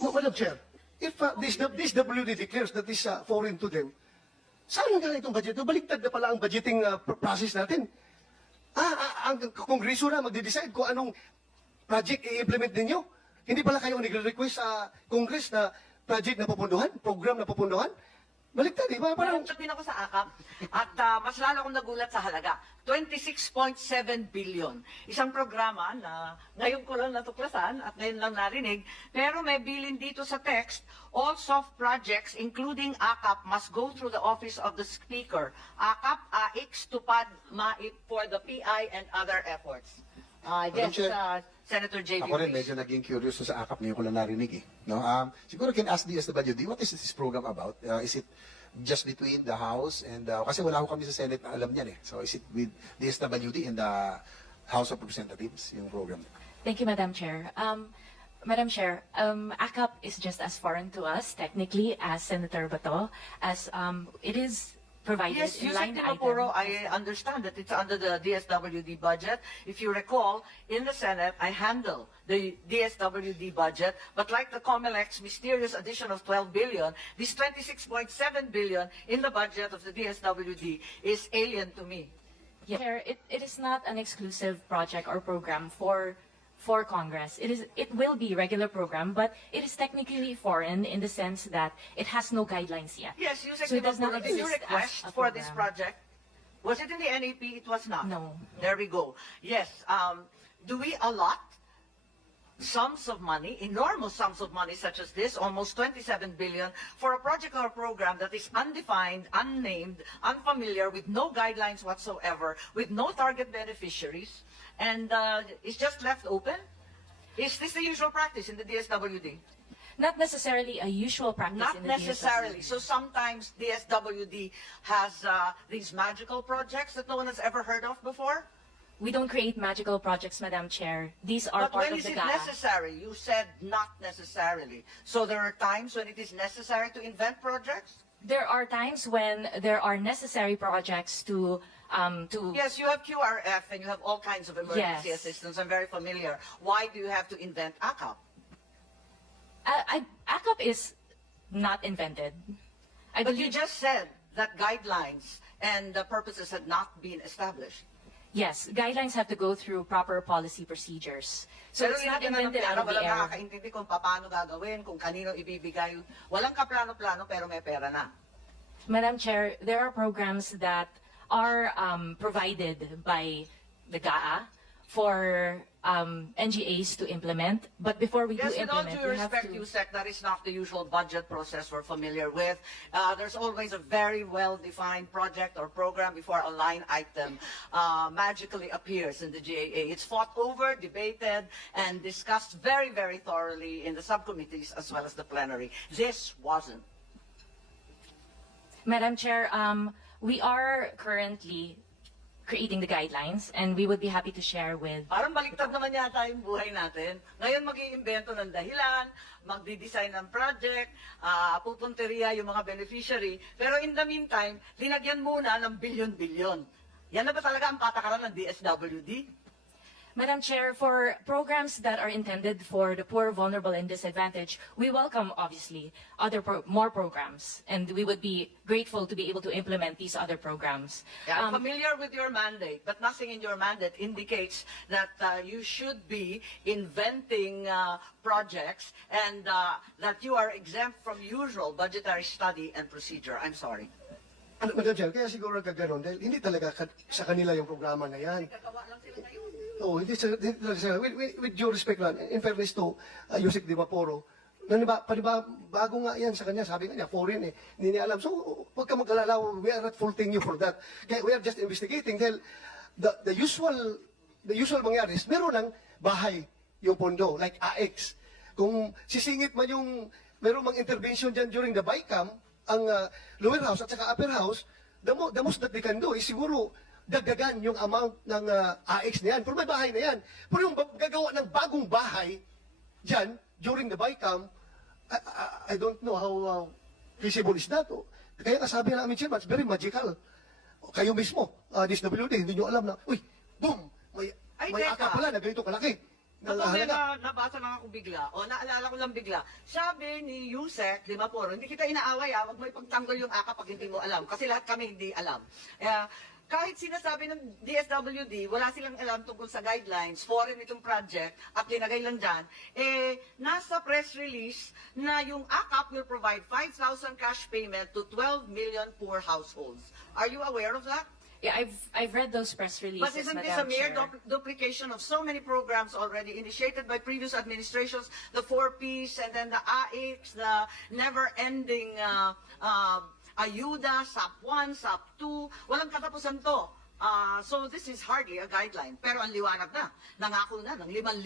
No, Madam Chair, if this WD declares that is foreign to them, saan nga itong budget? Baliktad na pala ang budgeting process natin. Ang Kongreso na magde-decide kung anong project i-implement ninyo. Hindi pala kayo nagre-request sa Congress na project na pupunduhan, program na pupunduhan? Baliktad, di ba? Parang... Sabihin ako sa AKAP at mas lalo akong nagulat sa halaga. 26.7 billion. Isang programa na ngayon ko lang natuklasan at ngayon lang narinig, pero may bilin dito sa text, all soft projects including AKAP must go through the office of the Speaker. AKAP, AIX, TUPAD, MAIP for the PI and other efforts. Yes, Chair, Senator J.B. Ako rin Ruiz. medyo naging curious sa AKAP, ngayon ko lang narinig eh. No? Siguro can ask DSWD, what is this program about? Is it just between the House and, kasi wala ko kami sa Senate na alam niyan eh. So is it with DSWD and the House of Representatives, yung program? Thank you, Madam Chair. Madam Chair, ACAP is just as foreign to us, technically, as Senator Bato, as it is provided Yes, in Yusek line Timapuro, item. I understand that it's under the DSWD budget. If you recall, in the Senate, I handle the DSWD budget, but like the COMELEC's mysterious addition of 12 billion, this 26.7 billion in the budget of the DSWD is alien to me. Yeah. Chair, it is not an exclusive project or program for Congress. It will be regular program, but it is technically foreign in the sense that it has no guidelines yet. Yes, Yusek So it does not Timapuro, did you exist as request a for this program. project? Was it in the NAP? It was not. No. There we go. Yes. Do we allot sums of money, enormous sums of money such as this, almost 27 billion, for a project or program that is undefined, unnamed, unfamiliar, with no guidelines whatsoever, with no target beneficiaries, and is just left open? Is this the usual practice in the DSWD? Not necessarily a usual practice Not in the necessarily. DSWD. So sometimes DSWD has these magical projects that no one has ever heard of before? We don't create magical projects, Madam Chair. These are But part when of is the it GAA. necessary? You said not necessarily. So there are times when it is necessary to invent projects? There are times when there are necessary projects to Yes, you have QRF and you have all kinds of emergency Yes. assistance. I'm very familiar. Why do you have to invent ACAP? ACAP is not invented. I But you believe, just said that guidelines and the purposes had not been established. yes, guidelines have to go through proper policy procedures. So Pero it's not nilagyan na ng invented plano, out of the walang air. nakakaintindi kung paano gagawin, kung kanino ibibigay. Walang kaplano-plano pero may pera na. Madam Chair, there are programs that are provided by the GAA for NGAs to implement. But before we Yes, do with all implement, due we have respect, to... Yusek, that is not the usual budget process we're familiar with. There's always a very well-defined project or program before a line item magically appears in the GAA. It's fought over, debated, and discussed very, very thoroughly in the subcommittees as well as the plenary. This wasn't. Madam Chair, we are currently creating the guidelines, and we would be happy to share with... Parang baliktad naman yata yung buhay natin. Ngayon mag-iimbento ng dahilan, magdi-design ng project, pupunteriya yung mga beneficiary. Pero in the meantime, linagyan muna ng bilyon-bilyon. Yan na ba talaga ang patakaran ng DSWD? Madam Chair, for programs that are intended for the poor, vulnerable, and disadvantaged, we welcome, obviously, more programs, and we would be grateful to be able to implement these other programs. Yeah, I'm familiar with your mandate, but nothing in your mandate indicates that you should be inventing projects and that you are exempt from usual budgetary study and procedure. I'm sorry. Madam Chair, kaya siguro nagkaganon dahil hindi talaga sa kanila yung programa na yan. Oh, hindi sa with due respect lang, in fairness to Yusek Timapuro, bago nga yan sa kanya, sabi nga niya, foreign eh, hindi niya alam. So, huwag ka mag-alala, we are not faulting you for that. Kaya we are just investigating dahil the usual mangyari is meron ng bahay yung pondo, like AX. Kung sisingit man yung, meron mang intervention dyan during the BICAM, ang lower house at saka upper house, the most that they can do is siguro dagdagan yung amount ng AX na yan. Pero may bahay na yan. Pero yung gagawa ng bagong bahay dyan, during the BICAM, I don't know how feasible is that. Kaya kasabi namin, Chairman, it's very magical. Kayo mismo, DSWD, hindi nyo alam na, uy, boom, may Ay, teka. AKAP pala na ganito kalaki. Ako may halaga. nabasa lang ako bigla, o naalala ko lang bigla. Sabi ni Yusek, di ba po, hindi kita inaaway ha, wag mo ipagtanggol yung AKA pag hindi mo alam. Kasi lahat kami hindi alam. Kahit sinasabi ng DSWD, wala silang alam tungkol sa guidelines, foreign itong project, at linagay lang dyan, nasa press release na yung AKAP will provide 5,000 cash payment to 12 million poor households. Are you aware of that? Yeah, I've read those press releases, But isn't this a Madam mere Chair. duplication of so many programs already initiated by previous administrations, the 4Ps and then the AICs, the never-ending ayuda, SAP 1, SAP 2, walang katapusan to. So this is hardly a guideline. Pero ang liwanag na, nangako na ng 5,000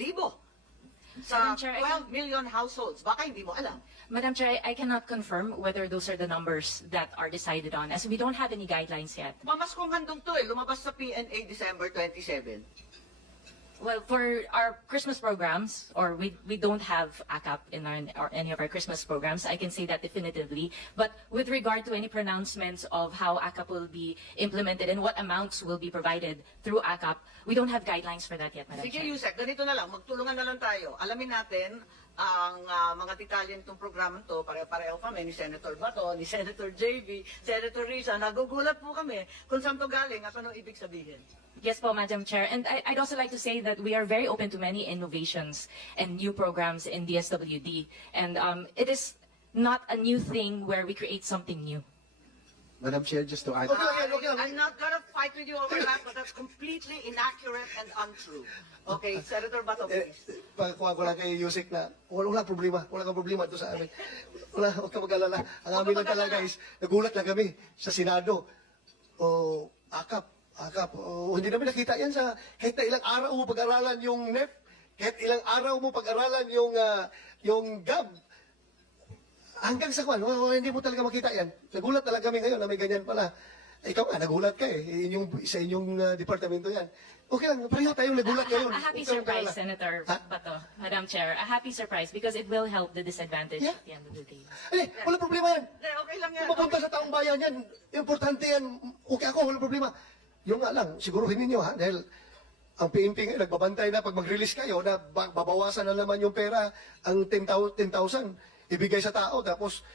sa Madam Chair, 12 million households. Baka hindi mo alam. Madam Chair, I cannot confirm whether those are the numbers that are decided on, as we don't have any guidelines yet. Mamaskong handong to lumabas sa PNA December 27. Well, for our Christmas programs, or we don't have AKAP in or any of our Christmas programs, I can say that definitively. But with regard to any pronouncements of how AKAP will be implemented and what amounts will be provided through AKAP, we don't have guidelines for that yet, Madam Sige, Chair. Yusek, ganito na lang, magtulungan na lang tayo. Alamin natin ang mga detalye nitong programang to, pare-pareho kami ni Senator Bato, ni Senator JV, Senator Risa, nagugulat po kami kung saan to galing at anong ibig sabihin. Yes po, Madam Chair. And I'd also like to say that we are very open to many innovations and new programs in DSWD. And it is not a new thing where we create something new. Madam Chair, just to add, Okay lang yan, okay lang. I'm not gonna fight with you over that, but that's completely inaccurate and untrue. Okay, Senator Bato, please. Pagkuha ko lang kay Yusek na wala problema. Wala kang problema ito sa amin. Huwag ka mag-alala. Ang amin lang talaga is, nagulat lang kami sa Senado. O, AKAP. Hindi namin nakita yan sa, kahit na ilang araw mo pag-aralan yung NEP, kahit ilang araw mo pag-aralan yung GAB, hanggang sa kwan, hindi mo talaga makita yan. Nagulat talaga kami ngayon na may ganyan pala. Ikaw nga, nagulat ka eh. Sa inyong departamento yan. Okay lang, pareho tayong nagulat ngayon. A happy Huwag kang surprise, mag-alala. Senator Ha? Bato, Madam Chair. A happy surprise because it will help the disadvantaged Yeah. at the end of the day. Wala problema yan. Okay lang yan. Kung mapunta sa taong bayan yan, importante yan. Okay ako, wala problema. Yung nga lang, siguruhin ninyo ha, dahil ang PNP ngayon, nagbabantay na pag mag-release kayo, na babawasan na naman yung pera, ang 10,000 ibigay sa tao, tapos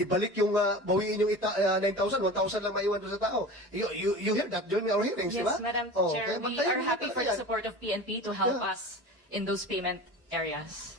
ibalik yung, bawiin yung 9,000, 1,000 lang maiwan doon sa tao. You hear that during our hearings, di ba? Yes, Madam Oh, Chair, kaya we bantayan are mo happy talaga for the yan. support of PNP to help Yeah. us in those payment areas.